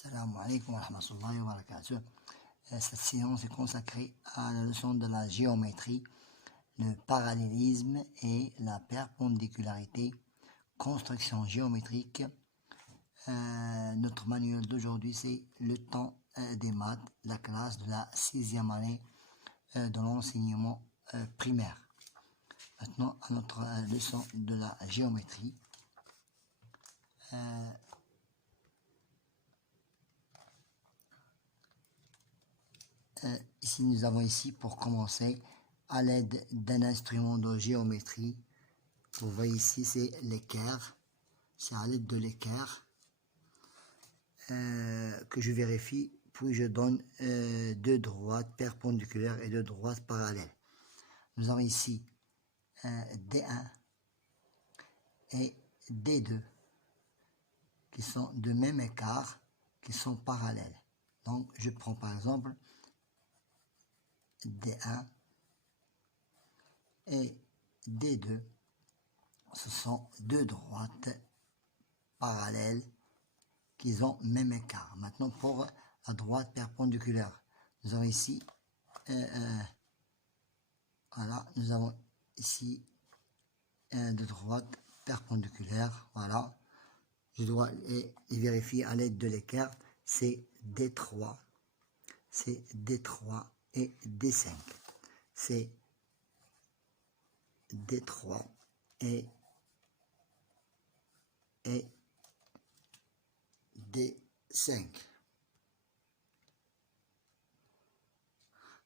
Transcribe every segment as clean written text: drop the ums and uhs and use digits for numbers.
Salam alaikum wa rahmatullahi wa barakatuh. Cette séance est consacrée à la leçon de la géométrie, le parallélisme et la perpendicularité, construction géométrique. Notre manuel d'aujourd'hui, c'est le temps des maths, la classe de la 6e année de l'enseignement primaire. Maintenant, à notre leçon de la géométrie. Ici, nous avons ici, pour commencer, à l'aide d'un instrument de géométrie. Vous voyez ici, c'est l'équerre. C'est à l'aide de l'équerre que je vérifie, puis je donne deux droites perpendiculaires et deux droites parallèles. Nous avons ici D1 et D2 qui sont de même écart, qui sont parallèles. Donc, je prends par exemple D1 et D2, ce sont deux droites parallèles qui ont même écart. Maintenant, pour la droite perpendiculaire, nous avons ici, voilà, nous avons ici deux droites perpendiculaires, voilà. Je dois les vérifier à l'aide de l'équerre, c'est D3, c'est D3 et D5. C'est D3 et D5.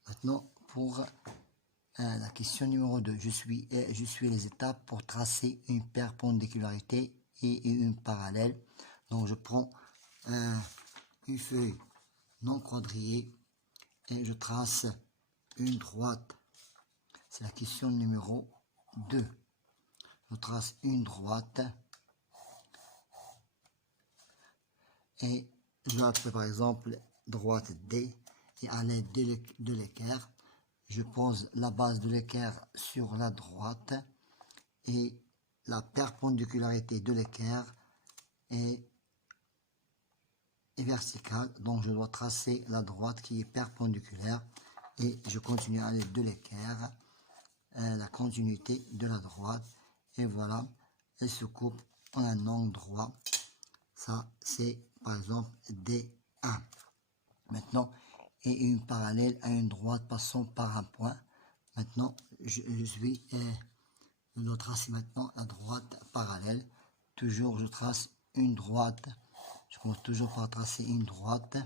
Maintenant, pour la question numéro 2, je suis les étapes pour tracer une perpendicularité et une parallèle. Donc, je prends une feuille non quadrillée et je trace une droite. C'est la question numéro 2. Je trace une droite et je l'appelle par exemple droite D, et à l'aide de l'équerre, je pose la base de l'équerre sur la droite et la perpendicularité de l'équerre est verticale, donc je dois tracer la droite qui est perpendiculaire et je continue à l'aide de l'équerre la continuité de la droite, et voilà, elle se coupe en un angle droit. Ça, c'est par exemple D1. Maintenant, et une parallèle à une droite passant par un point. Maintenant, je dois tracer maintenant la droite parallèle. Toujours, je trace une droite. Je commence toujours par tracer une droite.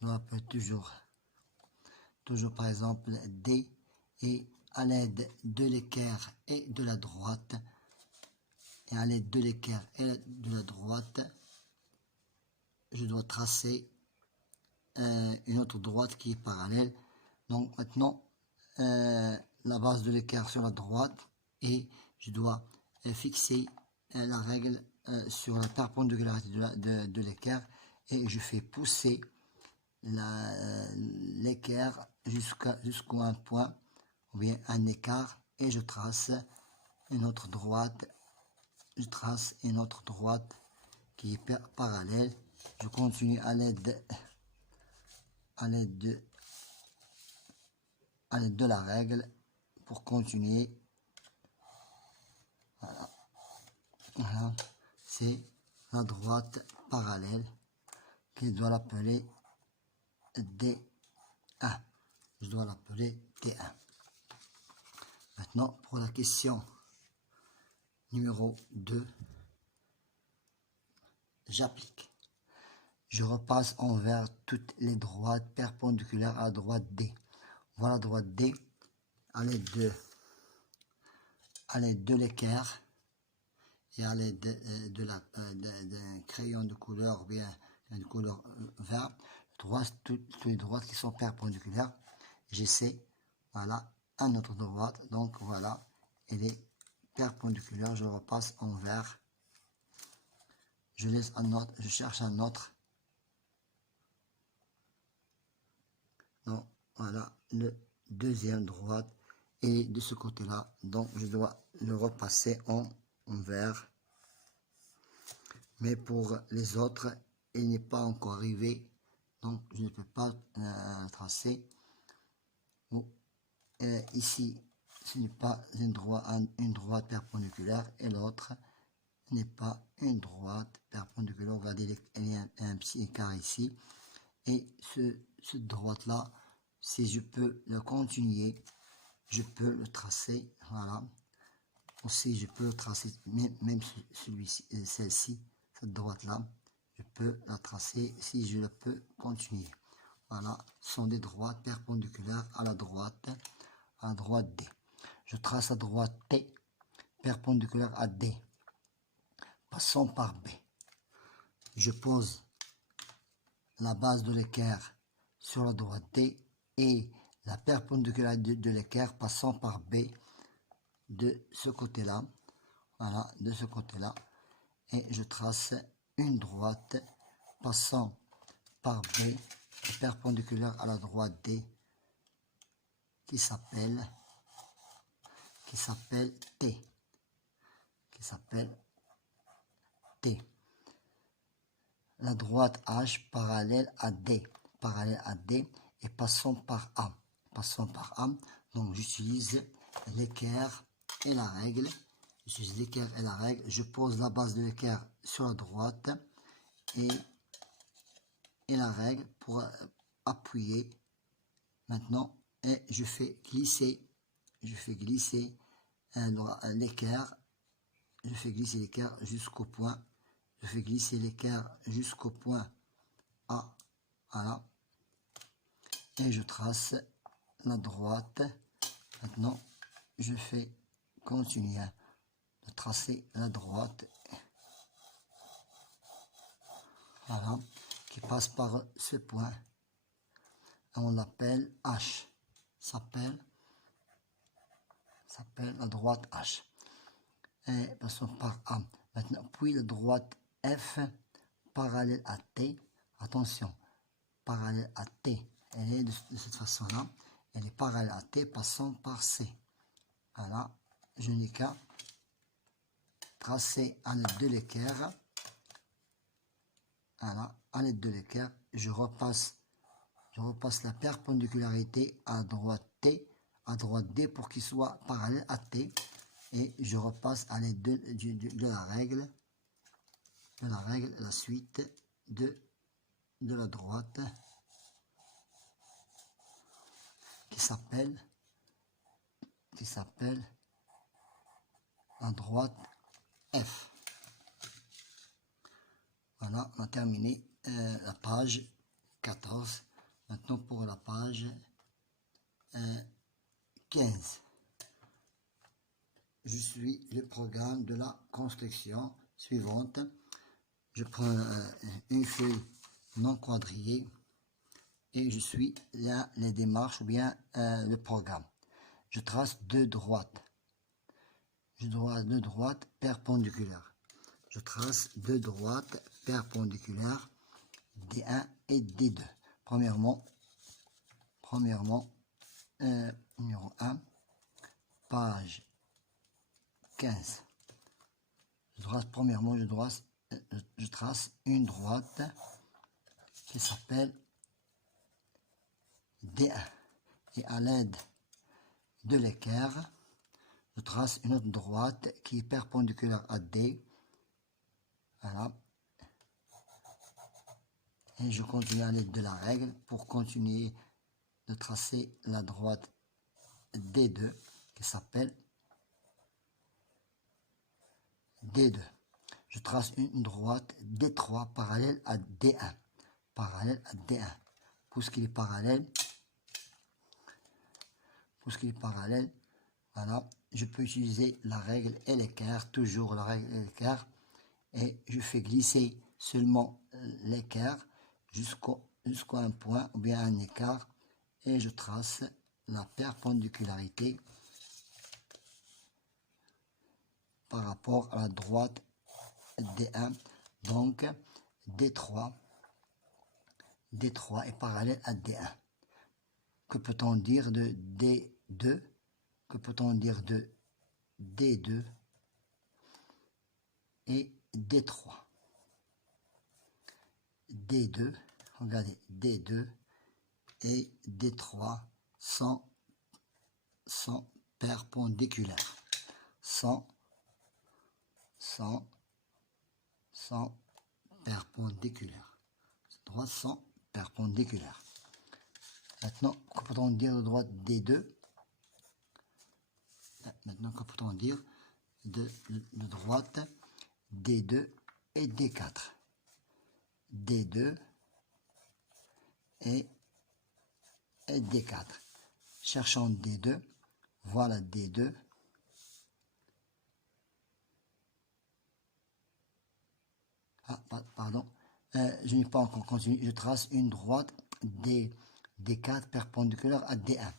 Je l'appelle toujours par exemple D, et à l'aide de l'équerre et de la droite, et à l'aide de l'équerre et de la droite, je dois tracer une autre droite qui est parallèle. Donc maintenant, la base de l'équerre sur la droite, et je dois fixer la règle sur la perpendicularité de l'équerre, et je fais pousser l'équerre jusqu'à un point ou bien un écart, et je trace une autre droite. Je trace une autre droite qui est parallèle. Je continue à l'aide de la règle pour continuer. Voilà, voilà. C'est la droite parallèle qui doit l'appeler D1. Je dois l'appeler D1. Maintenant, pour la question numéro 2, j'applique. Je repasse en vert toutes les droites perpendiculaires à la droite D. Voilà la droite D à l'aide de l'équerre et à l'aide d'un crayon de couleur, ou bien de couleur vert, toutes les droites qui sont perpendiculaires. J'essaie, voilà, un autre droite. Donc voilà, elle est perpendiculaire. Je repasse en vert. Je laisse un autre, je cherche un autre. Donc voilà, le deuxième droite est de ce côté-là. Donc je dois le repasser en vert. Mais pour les autres, elle n'est pas encore arrivée, donc je ne peux pas tracer. Bon, ici, ce n'est pas une droite perpendiculaire et l'autre n'est pas une droite perpendiculaire. Regardez, il y a un petit écart ici. Et cette droite-là, si je peux le continuer, je peux le tracer. Voilà. Aussi, je peux le tracer, même celui-ci, celle-ci, cette droite-là, je peux la tracer si je le peux continuer. Voilà, ce sont des droites perpendiculaires à la droite D. Je trace la droite T perpendiculaire à D, passant par B. Je pose la base de l'équerre sur la droite D et la perpendiculaire de l'équerre passant par B de ce côté-là. Voilà, de ce côté-là. Et je trace une droite passant par B perpendiculaire à la droite D qui s'appelle T. La droite H parallèle à D, et passons par A. Donc j'utilise l'équerre et la règle. Je pose la base de l'équerre sur la droite et la règle pour appuyer maintenant, et je fais glisser l'équerre. Jusqu'au point. Je fais glisser l'équerre jusqu'au point A. Voilà. Et je trace la droite. Maintenant, je fais continuer de tracer la droite. Voilà. Qui passe par ce point. On l'appelle H. S'appelle la droite H. Et passons par A. Maintenant, puis la droite F parallèle à T. Attention, parallèle à T. Elle est de cette façon-là. Elle est parallèle à T, passant par C. Voilà. Je n'ai qu'à tracer à l'aide de l'équerre. Voilà. À l'aide de l'équerre, je repasse la perpendicularité à droite T, à droite D pour qu'il soit parallèle à T. Et je repasse à l'aide de la règle, la suite de la droite qui s'appelle la droite F. Voilà, on a terminé la page 14. Maintenant pour la page 15. Je suis le programme de la construction suivante. Je prends une feuille non quadrillée et je suis là les démarches ou bien le programme. Je trace deux droites. Perpendiculaires. Je trace deux droites perpendiculaires, D1 et D2. Premièrement, numéro 1, page 15. Je trace une droite qui s'appelle D1. Et à l'aide de l'équerre, je trace une autre droite qui est perpendiculaire à D. Voilà. Et je continue à l'aide de la règle pour continuer de tracer la droite D2 qui s'appelle D2. Je trace une droite D3 parallèle à D1. Puisqu'il est parallèle, voilà, je peux utiliser la règle et l'équerre, toujours la règle et l'équerre, et je fais glisser seulement l'équerre jusqu'à un point ou bien un écart, et je trace la perpendicularité par rapport à la droite D1. Donc D3 est parallèle à D1. Que peut-on dire de D2? Que peut-on dire de D2 et D3? D2, regardez, D2 et D3 sont perpendiculaires. Sont perpendiculaires. Ces droites sont perpendiculaires. Maintenant, que peut-on dire de droite D2? Maintenant, que peut-on dire de droite D2 et D4? D2 et D4. Cherchons D2. Voilà D2. Ah, pardon. Je n'ai pas encore continué. Je trace une droite D4 perpendiculaire à D1.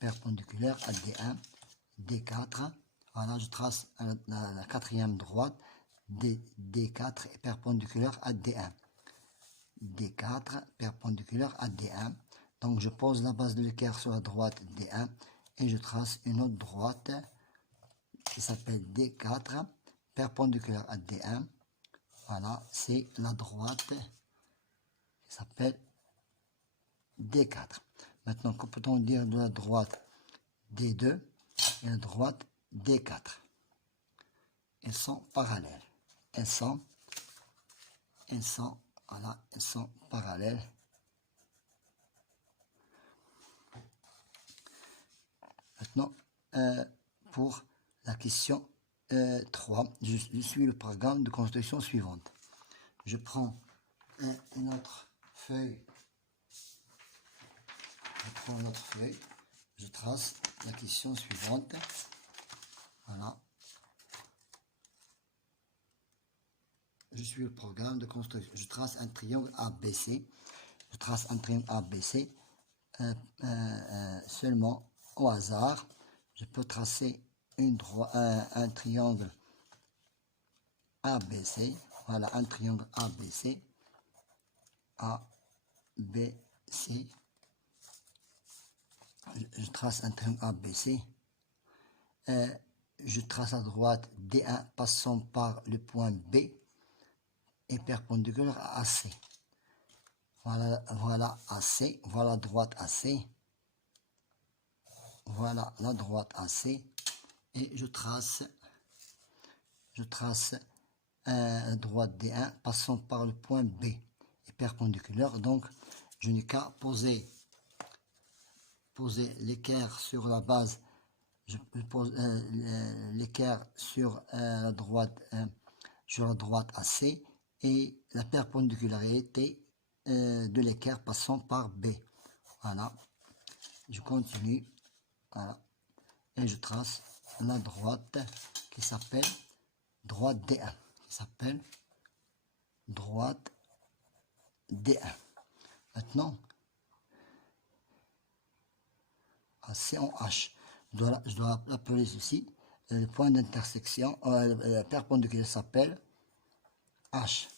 Perpendiculaire à D1. D4. Voilà, je trace la quatrième droite. D4 est perpendiculaire à D1. D4 perpendiculaire à D1. Donc je pose la base de l'équerre sur la droite D1 et je trace une autre droite qui s'appelle D4 perpendiculaire à D1. Voilà, c'est la droite qui s'appelle D4. Maintenant, que peut-on dire de la droite D2 et la droite D4? Elles sont parallèles. Elles sont parallèles. Maintenant, pour la question 3, je suis le programme de construction suivante. Je prends une autre feuille. Je trace la question suivante. Voilà. Je suis le programme de construction. Je trace un triangle ABC. Je trace un triangle ABC seulement au hasard. Je peux tracer un triangle ABC. Voilà, un triangle ABC. ABC. Je trace un triangle ABC. Je trace à droite D1 passant par le point B et perpendiculaire à AC. Voilà AC. Voilà droite AC. Voilà la droite AC. Et je trace la droite D1 passant par le point B et perpendiculaire. Donc, je n'ai qu'à poser l'équerre sur la base. Je pose l'équerre sur la droite AC et la perpendicularité de l'équerre passant par B. Voilà. Je continue. Voilà. Et je trace la droite qui s'appelle droite D1. Droite D1. Maintenant, c'est en H. Je dois appeler ceci. Le point d'intersection perpendiculaire s'appelle H.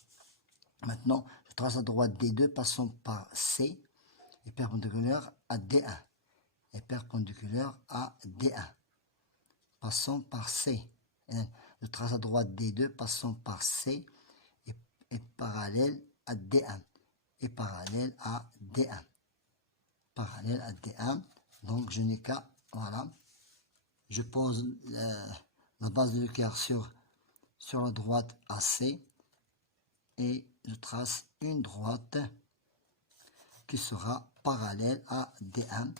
Maintenant, je trace la droite D2 passant par C et perpendiculaire à D1. Et perpendiculaire à D1. Passant par C. Je trace la droite D2 passant par C et parallèle à D1. Et parallèle à D1. Parallèle à D1. Donc, je n'ai qu'à, voilà, je pose la base de l'équerre sur la droite AC et je trace une droite qui sera parallèle à D1,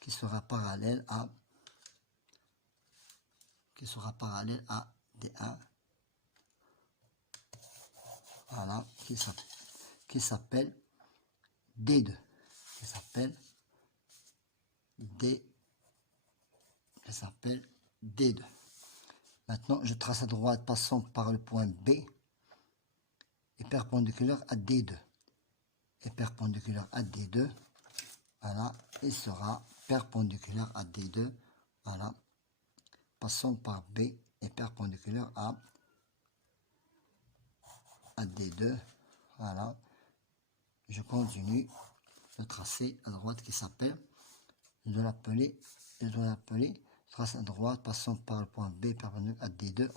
qui sera parallèle à D1, voilà, qui s'appelle D2, D2. Maintenant, je trace la droite passant par le point B et perpendiculaire à D2. Et perpendiculaire à D2, voilà, et sera perpendiculaire à D2, voilà, passant par B et perpendiculaire à D2, voilà. Je continue de tracer à droite qui s'appelle, je dois l'appeler, je trace à droite passant par le point B perpendiculaire à D2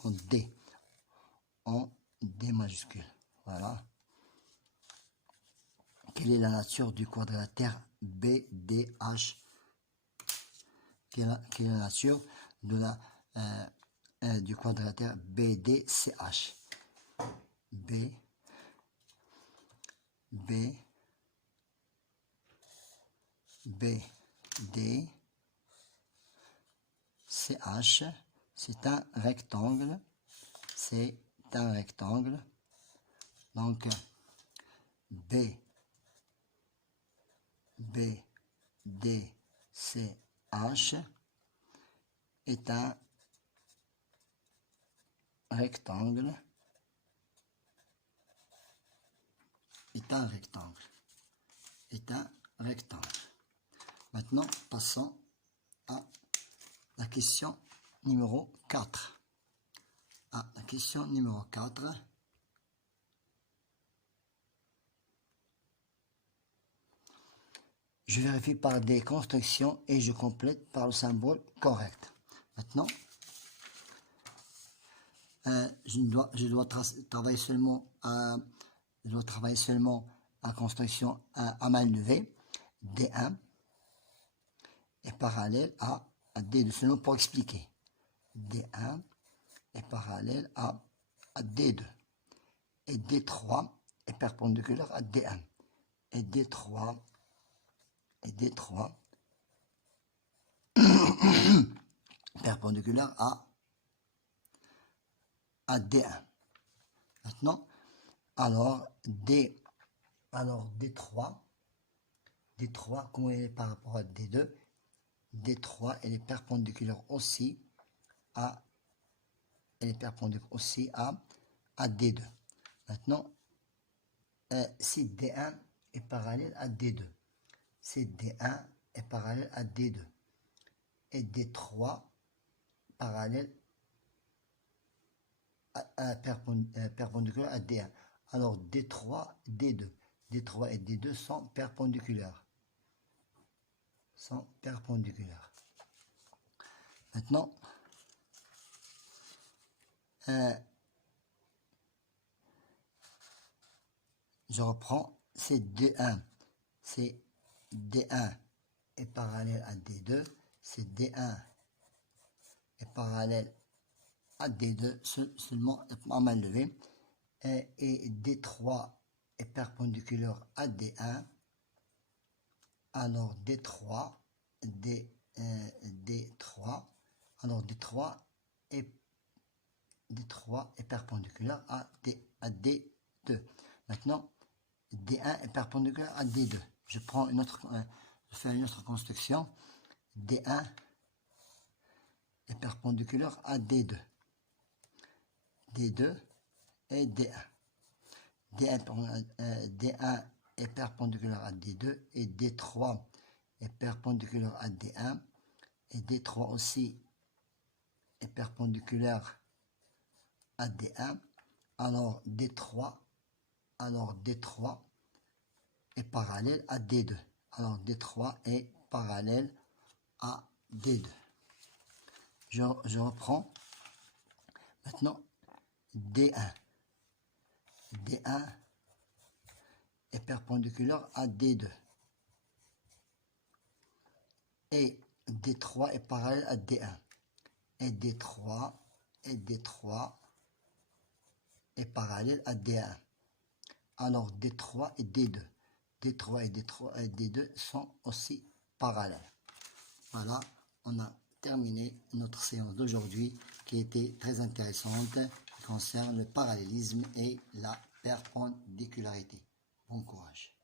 en D majuscule, voilà. quelle est la nature du quadrilatère BDH? Quelle est la nature de du quadrilatère BDCH? BDCH, c'est un rectangle. C'est un rectangle. Donc, BDCH est un rectangle. Est un rectangle. Maintenant, passons à la question numéro 4. La question numéro 4. Je vérifie par des constructions et je complète par le symbole correct. Maintenant, je dois travailler seulement à construction à main levée. D1 est parallèle à D2, seulement pour expliquer. D1 est parallèle à D2. Et D3 est perpendiculaire à D1. Et D3 perpendiculaire à D1. Maintenant, alors D3, comment il est par rapport à D2? D3, elle est perpendiculaire aussi à D2. Maintenant, si D1 est parallèle à D2, si D1 est parallèle à D2 et D3 parallèle perpendiculaire à D1. Alors D3, D2. D3 et D2 sont perpendiculaires. Maintenant, je reprends, c'est D1. C'est D1 est parallèle à D2. C'est D1 est parallèle à D2 seulement à main levée. Et D3 est perpendiculaire à D1. Alors D3 est perpendiculaire à D2. Maintenant, D1 est perpendiculaire à D2. Je prends je fais une autre construction. D1 est perpendiculaire à D2. D2 et D1. D1 est perpendiculaire à D2 et D3 est perpendiculaire à D1 et D3 aussi est perpendiculaire à D1. Alors D3 est parallèle à D2. Alors D3 est parallèle à D2. Je reprends. Maintenant, D1 est perpendiculaire à D2. Et D3 est parallèle à D1. Et D3 est parallèle à D1. Alors D3 et D2. D3 et D2 sont aussi parallèles. Voilà, on a terminé notre séance d'aujourd'hui qui était très intéressante, qui concerne le parallélisme et la perpendicularité. Bon courage.